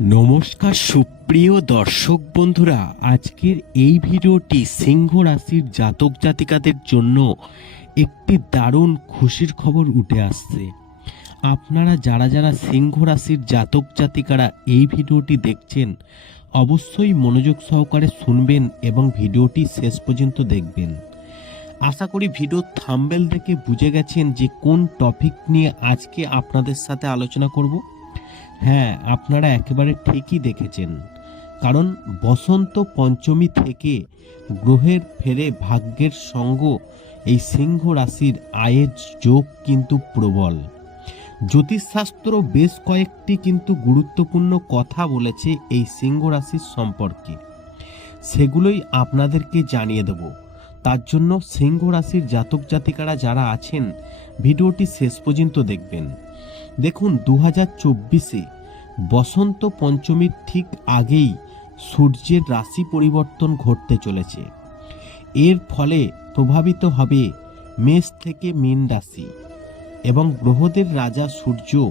নমস্কার সুপ্রিয় দর্শক বন্ধুরা, আজকের এই ভিডিওটি সিংহ রাশির জাতক জাতিকাদের জন্য একটি দারুণ খুশির খবর উঠে আসছে। আপনারা যারা যারা সিংহ রাশির জাতক জাতিকারা এই ভিডিওটি দেখছেন, অবশ্যই মনোযোগ সহকারে শুনবেন এবং ভিডিওটি শেষ পর্যন্ত দেখবেন। আশা করি ভিডিও থাম্বেল দেখে বুঝে গেছেন যে কোন টপিক নিয়ে আজকে আপনাদের সাথে আলোচনা করব। হ্যাঁ আপনারা একেবারে ঠিকই দেখেছেন। কারণ বসন্ত পঞ্চমী থেকে গ্রহের ফেরে ভাগ্যের সঙ্গ এই সিংহ রাশির আয়ের যোগ কিন্তু প্রবল। জ্যোতিষশাস্ত্র বেশ কয়েকটি কিন্তু গুরুত্বপূর্ণ কথা বলেছে এই সিংহ রাশির সম্পর্কে। সেগুলোই আপনাদেরকে জানিয়ে দেব। তার জন্য সিংহ রাশির জাতক জাতিকারা যারা আছেন, ভিডিওটি শেষ পর্যন্ত দেখবেন। দেখুন দু হাজার চব্বিশে বসন্ত পঞ্চমীর ঠিক আগেই সূর্যের রাশি পরিবর্তন ঘটতে চলেছে। এর ফলে প্রভাবিত হবে মেষ থেকে মীন রাশি এবং গ্রহদের রাজা সূর্য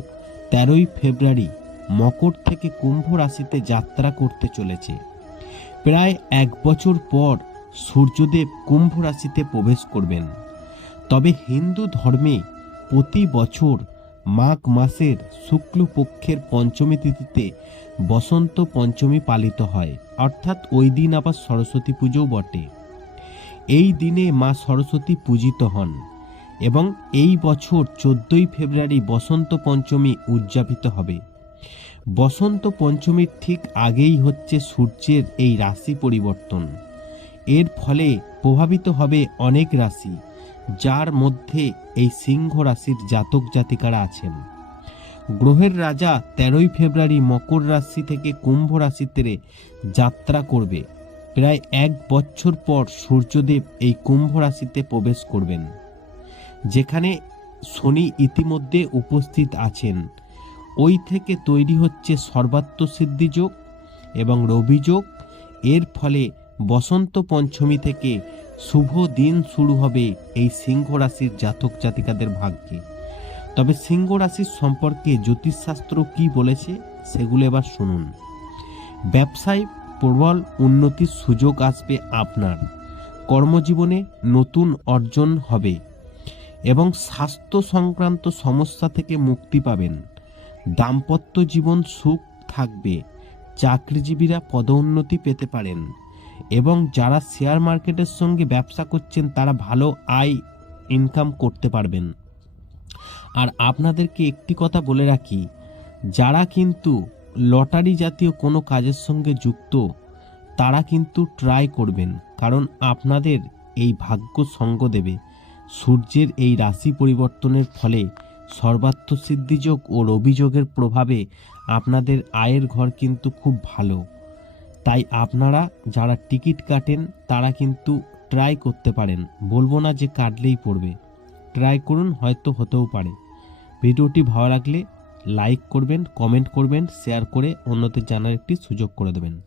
তেরোই ফেব্রুয়ারি মকর থেকে কুম্ভ রাশিতে যাত্রা করতে চলেছে। প্রায় এক বছর পর সূর্যদেব কুম্ভ রাশিতে প্রবেশ করবেন। তবে হিন্দু ধর্মে প্রতি বছর মাঘ মাসের শুক্লপক্ষের পঞ্চমী তিথিতে বসন্ত পঞ্চমী পালিত হয়, অর্থাৎ ওই দিন আবার সরস্বতী পুজোও বটে। এই দিনে মা সরস্বতী পূজিত হন এবং এই বছর চোদ্দই ফেব্রুয়ারি বসন্ত পঞ্চমী উদযাপিত হবে। বসন্ত পঞ্চমীর ঠিক আগেই হচ্ছে সূর্যের এই রাশি পরিবর্তন। এর ফলে প্রভাবিত হবে অনেক রাশি। যার মধ্যে এই সিংহ রাশির জাতক জাতিকারা আছেন। গ্রহের রাজা তেরোই ফেব্রুয়ারি মকর রাশি থেকে কুম্ভ রাশিতে যাত্রা করবে। প্রায় এক বছর পর সূর্যদেব এই কুম্ভ রাশিতে প্রবেশ করবেন। যেখানে শনি ইতিমধ্যে উপস্থিত আছেন। ওই থেকে তৈরি হচ্ছে সর্বাত্ম সিদ্ধিযোগ এবং রবিযোগ এর ফলে বসন্ত পঞ্চমী থেকে শুভ দিন শুরু হবে এই সিংহ রাশির জাতক জাতিকাদের ভাগ্যে। তবে সিংহ রাশির সম্পর্কে জ্যোতিষশাস্ত্র কি বলেছে সেগুলো এবার শুনুন। ব্যবসায় প্রবল উন্নতির সুযোগ আসবে আপনার। কর্মজীবনে নতুন অর্জন হবে এবং স্বাস্থ্য সংক্রান্ত সমস্যা থেকে মুক্তি পাবেন। দাম্পত্য জীবন সুখ থাকবে। চাকরিজীবীরা পদোন্নতি পেতে পারেন। এবং যারা শেয়ার মার্কেটের সঙ্গে ব্যবসা করছেন, তারা ভালো আয় ইনকাম করতে পারবেন। আর আপনাদেরকে একটি কথা বলে রাখি, যারা কিন্তু লটারি জাতীয় কোনো কাজের সঙ্গে যুক্ত, তারা কিন্তু ট্রাই করবেন, কারণ আপনাদের এই ভাগ্য সঙ্গ দেবে। সূর্যের এই রাশি পরিবর্তনের ফলে সর্বাত্ম সিদ্ধিযোগ ও রবিযোগের প্রভাবে আপনাদের আয়ের ঘর কিন্তু খুব ভালো। তাই আপনারা যারা টিকিট কাটেন, তারা কিন্তু ট্রাই করতে পারেন। বলব না যে কাটলেই পড়বে। ট্রাই করুন, হয়তো হতেও পারে। ভিডিওটি ভালো লাগলে লাইক করবেন, কমেন্ট করবেন, শেয়ার করে অন্যদের জানার একটি সুযোগ করে দেবেন।